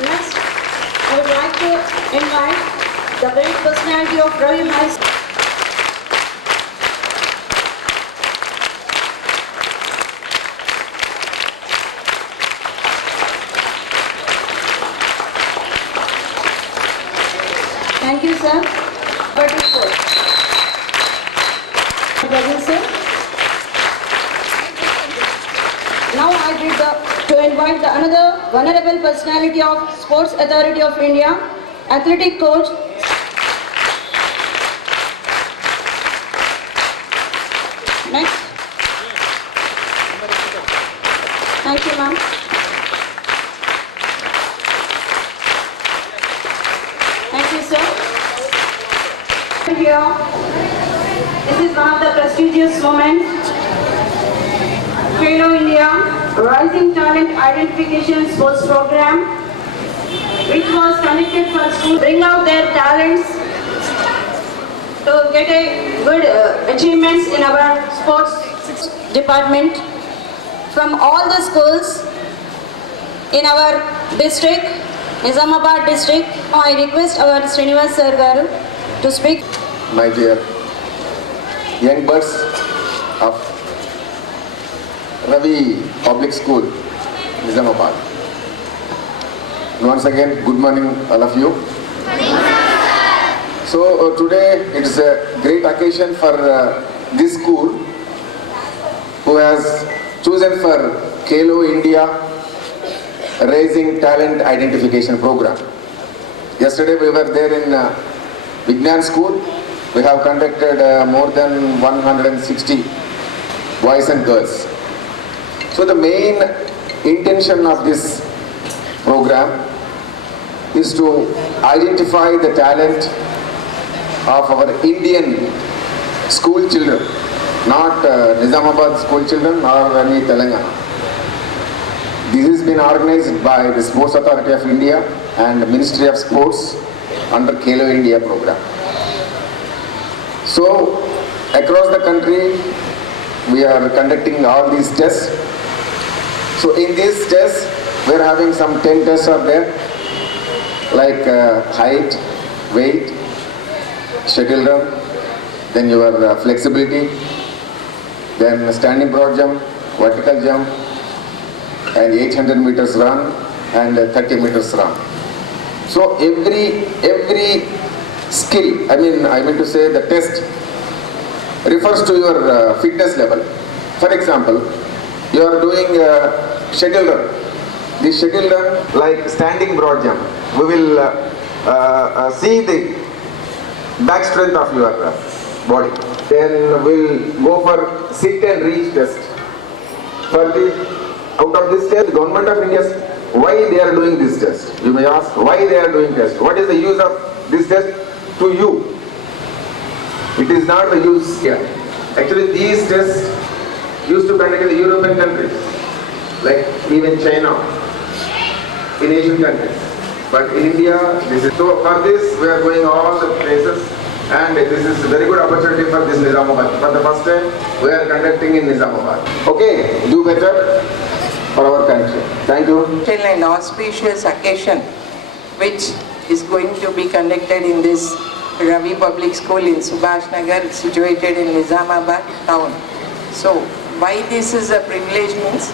Next, I would like to invite the great personality of Ravi High School. Thank you, sir. Wonderful. Present, sir. Now I bid to invite the another vulnerable personality of Sports Authority of India, athletic coach. Next. Thank you, ma'am. Thank you, sir. Here, this is one of the prestigious moments. Khelo India Rising Talent Identification Sports Program, which was conducted for students to bring out their talents to get a good achievements in our sports department from all the schools in our district, Nizamabad district. Now I request our Srinivas Sir Garu to speak. My dear young birds of Ravi Public School, Nizamabad. Once again, good morning all of you. So today it is a great occasion for this school who has chosen for Khelo India Rising Talent Identification Program. Yesterday we were there in Vignan School. We have conducted more than 160 boys and girls. So the main intention of this program is to identify the talent of our Indian school children, not Nizamabad school children or any Telangana. This has been organized by the Sports Authority of India and the Ministry of Sports under Khelo India program. So across the country we are conducting all these tests. So in these tests we are having some 10 tests are there, like height, weight, shuttle run, then your flexibility, then standing broad jump, vertical jump, and 800 meters run and 30 meters run. So every skill, I mean to say the test refers to your fitness level. For example, you are doing shuttle run. The shuttle run, like standing broad jump, we will see the back strength of your body. Then we'll go for sit and reach test. For the out of this test, the government of India, why they are doing this test? You may ask why they are doing test. What is the use of this test to you? It is not the use here. Actually, these tests used to conduct in the European countries, like even China, in Asian countries. But in India, this is so. For this, we are going all the places, and this is a very good opportunity for this Nizamabad. For the first time, we are conducting in Nizamabad. Okay, do better for our country. Thank you. An auspicious occasion which is going to be conducted in this Ravi Public School in Subhash Nagar, situated in Nizamabad town. So why this is a privilege means,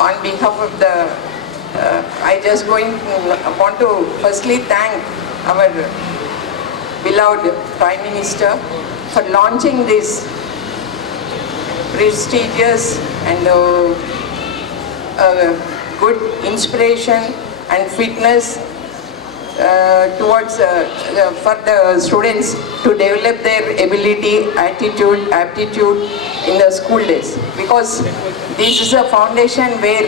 on behalf of I just want to firstly thank our beloved Prime Minister for launching this prestigious and good inspiration and fitness towards for the students to develop their ability, attitude, aptitude in the school days, because this is a foundation where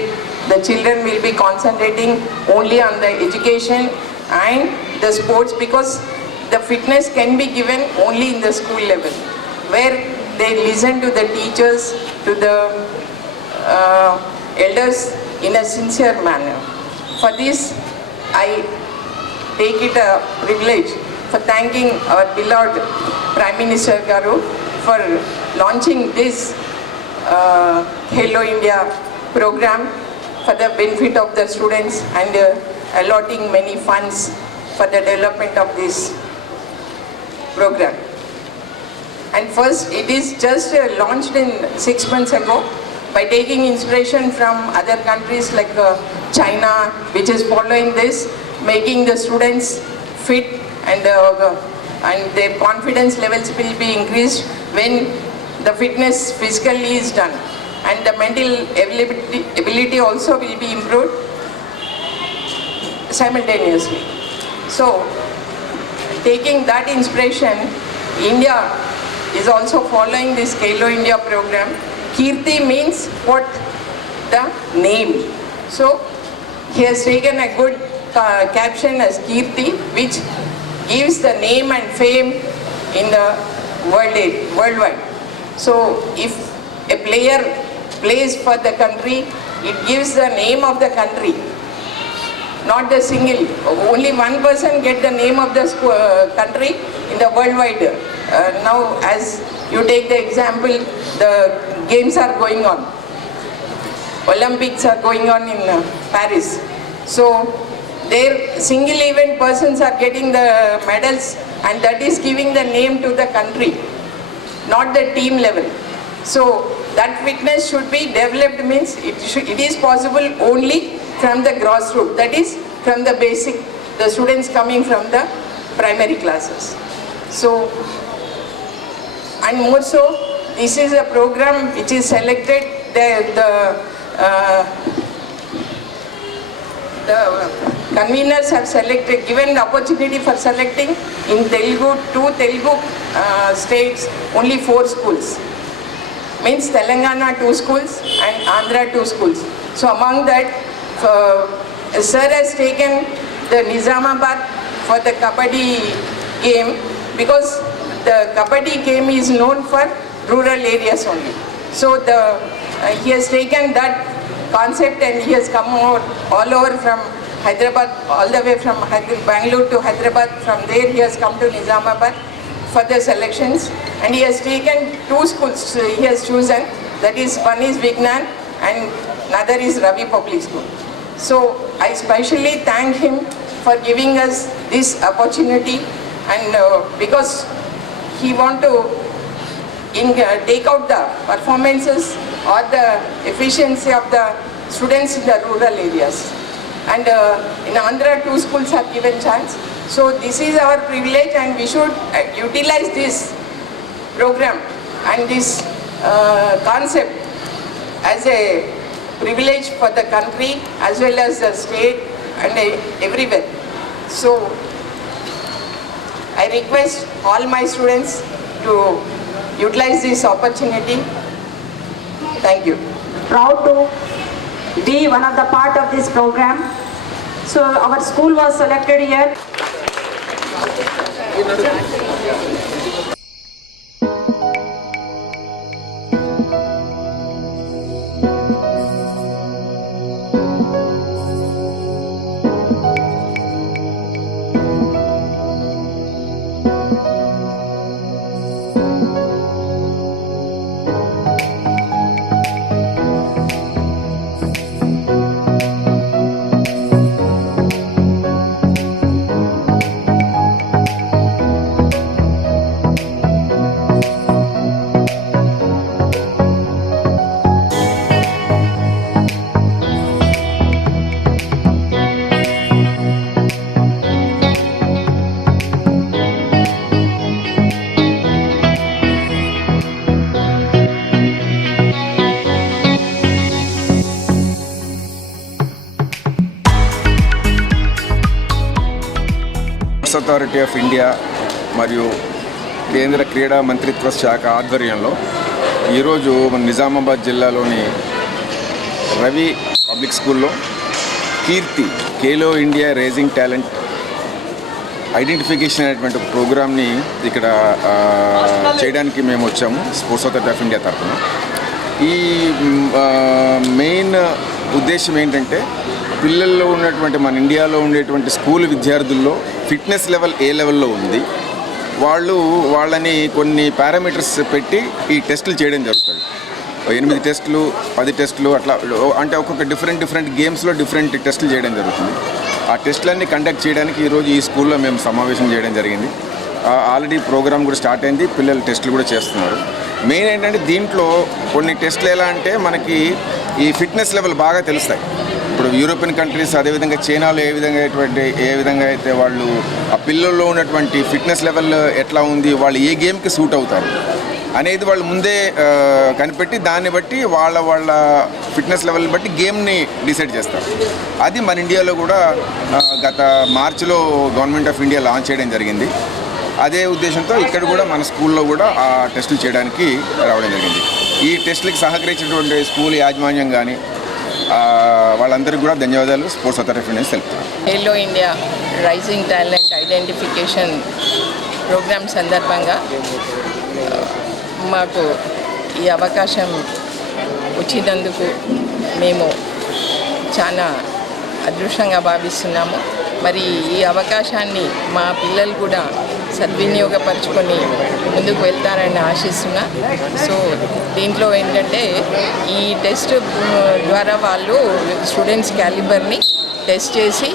the children will be concentrating only on the education and the sports, because the fitness can be given only in the school level, where they listen to the teachers, to the elders in a sincere manner. For this, I take it a privilege for thanking our beloved Prime Minister Garu for launching this Hello India program for the benefit of the students and allotting many funds for the development of this program. And first, it is just launched in 6 months ago by taking inspiration from other countries like China, which is following this, making the students fit, and their confidence levels will be increased when the fitness physically is done, and the mental ability also will be improved simultaneously. So, taking that inspiration, India is also following this Hello India program. Kirti means what? The name. So, he has taken a good caption as Kirti, which gives the name and fame in the worldwide. So if a player plays for the country, it gives the name of the country, not the single. Only one person get the name of the country in the worldwide. Now, as you take the example, the games are going on. Olympics are going on in Paris. So their single event persons are getting the medals, and that is giving the name to the country, not the team level. So that fitness should be developed, means it is possible only from the grassroots, that is from the basic, the students coming from the primary classes. So, and more so, this is a program which is selected, the conveners have given the opportunity for selecting in Telugu, 2 Telugu states, only 4 schools. Means Telangana 2 schools and Andhra 2 schools. So among that, Sir has taken the Nizamabad for the Kabaddi game, because the Kabaddi game is known for rural areas only. So he has taken that concept, and he has come all over from Hyderabad, all the way from Bangalore to Hyderabad. From there he has come to Nizamabad for the selections, and he has taken 2 schools he has chosen, that is, one is Vignan and another is Ravi Public School. So I specially thank him for giving us this opportunity, and because he want to take out the performances or the efficiency of the students in the rural areas. And in Andhra 2 schools have given chance. So this is our privilege, and we should utilize this program and this concept as a privilege for the country as well as the state and everywhere. So I request all my students to utilize this opportunity. Thank you. Proud to be one of the part of this program. So our school was selected here. Sports authority of India మరియు కేంద్ర క్రీడా మంత్రిత్వ శాఖ ఆధ్వర్యంలో ఈరోజు మన నిజామాబాద్ జిల్లాలోని Ravi public స్కూల్లో Kirti Khelo India rising talent identification అనేటువంటి ఒక ప్రోగ్రామ్ని ఇక్కడ చేయడానికి మేము వచ్చాము స్పోర్ట్స్ అథారిటీ ఆఫ్ ఇండియా తరఫున. ఈ మెయిన్ ఉద్దేశం ఏంటంటే పిల్లల్లో ఉన్నటువంటి మన ఇండియాలో ఉండేటువంటి స్కూల్ విద్యార్థుల్లో ఫిట్నెస్ లెవెల్ ఏ లెవెల్లో ఉంది, వాళ్ళని కొన్ని పారామీటర్స్ పెట్టి ఈ టెస్టులు చేయడం జరుగుతుంది. 8 టెస్టులు 10 టెస్టులు అట్లా, అంటే ఒక్కొక్క డిఫరెంట్ గేమ్స్లో డిఫరెంట్ టెస్టులు చేయడం జరుగుతుంది. ఆ టెస్టులన్నీ కండక్ట్ చేయడానికి ఈరోజు ఈ స్కూల్లో మేము సమావేశం చేయడం జరిగింది. ఆల్రెడీ ప్రోగ్రామ్ కూడా స్టార్ట్ అయింది, పిల్లలు టెస్టులు కూడా చేస్తున్నారు. మెయిన్ ఏంటంటే దీంట్లో కొన్ని టెస్టులు ఎలా అంటే మనకి ఈ ఫిట్నెస్ లెవెల్ బాగా తెలుస్తాయి. ఇప్పుడు యూరోపియన్ కంట్రీస్, అదేవిధంగా చైనాలో ఏ విధంగా అయితే వాళ్ళు ఆ పిల్లల్లో ఉన్నటువంటి ఫిట్నెస్ లెవెల్ ఎట్లా ఉంది, వాళ్ళు ఏ గేమ్కి సూట్ అవుతారు అనేది వాళ్ళు ముందే కనిపెట్టి దాన్ని బట్టి వాళ్ళ ఫిట్నెస్ లెవెల్ బట్టి గేమ్ని డిసైడ్ చేస్తారు. అది మన ఇండియాలో కూడా గత మార్చిలో గవర్నమెంట్ ఆఫ్ ఇండియా లాంచ్ చేయడం జరిగింది. అదే ఉద్దేశంతో ఇక్కడ కూడా మన స్కూల్లో కూడా ఆ టెస్టులు చేయడానికి రావడం జరిగింది. ఈ టెస్టులకి సహకరించినటువంటి స్కూల్ యాజమాన్యం కానీ వాళ్ళందరికీ కూడా ధన్యవాదాలు స్పోర్ట్స్ అథారిటీ ఆఫ్ ఇండియా తెలుపుతున్నాను. Khelo India rising talent identification programme సందర్భంగా మాకు ఈ అవకాశం వచ్చినందుకు మేము చాలా అదృష్టంగా భావిస్తున్నాము. మరి ఈ అవకాశాన్ని మా పిల్లలు కూడా సద్వినియోగపరచుకొని ముందుకు వెళ్తారని ఆశిస్తున్నా. సో దీంట్లో ఏంటంటే ఈ టెస్ట్ ద్వారా వాళ్ళు స్టూడెంట్స్ క్యాలిబర్ని టెస్ట్ చేసి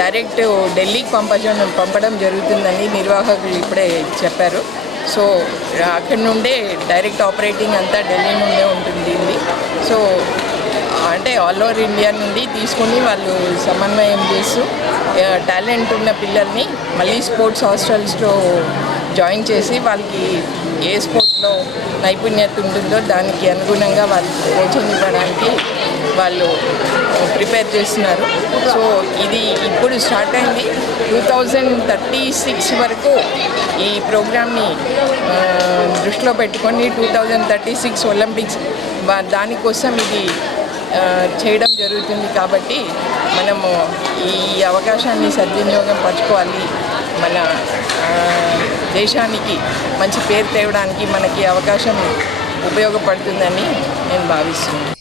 డైరెక్ట్ ఢిల్లీకి పంపడం జరుగుతుందని నిర్వాహకులు ఇప్పుడే చెప్పారు. సో అక్కడి నుండే డైరెక్ట్ ఆపరేటింగ్ అంతా ఢిల్లీ నుండే ఉంటుంది. సో అంటే ఆల్ ఓవర్ ఇండియా నుండి తీసుకొని వాళ్ళు సమన్వయం చేస్తూ టాలెంట్ ఉన్న పిల్లల్ని మళ్ళీ స్పోర్ట్స్ హాస్టల్స్లో జాయిన్ చేసి వాళ్ళకి ఏ స్పోర్ట్స్లో నైపుణ్యత ఉంటుందో దానికి అనుగుణంగా వాళ్ళకి కోచింగ్ ఇవ్వడానికి వాళ్ళు ప్రిపేర్ చేస్తున్నారు. సో ఇది ఇప్పుడు స్టార్ట్ అయింది. 2036 వరకు ఈ ప్రోగ్రామ్ని దృష్టిలో పెట్టుకొని 2036 ఒలింపిక్స్ దానికోసం ఇది చేయడం జరుగుతుంది. కాబట్టి మనము ఈ అవకాశాన్ని సద్వినియోగం పరచుకోవాలి. మన దేశానికి మంచి పేరు తేవడానికి మనకి అవకాశం ఉపయోగపడుతుందని నేను భావిస్తున్నాను.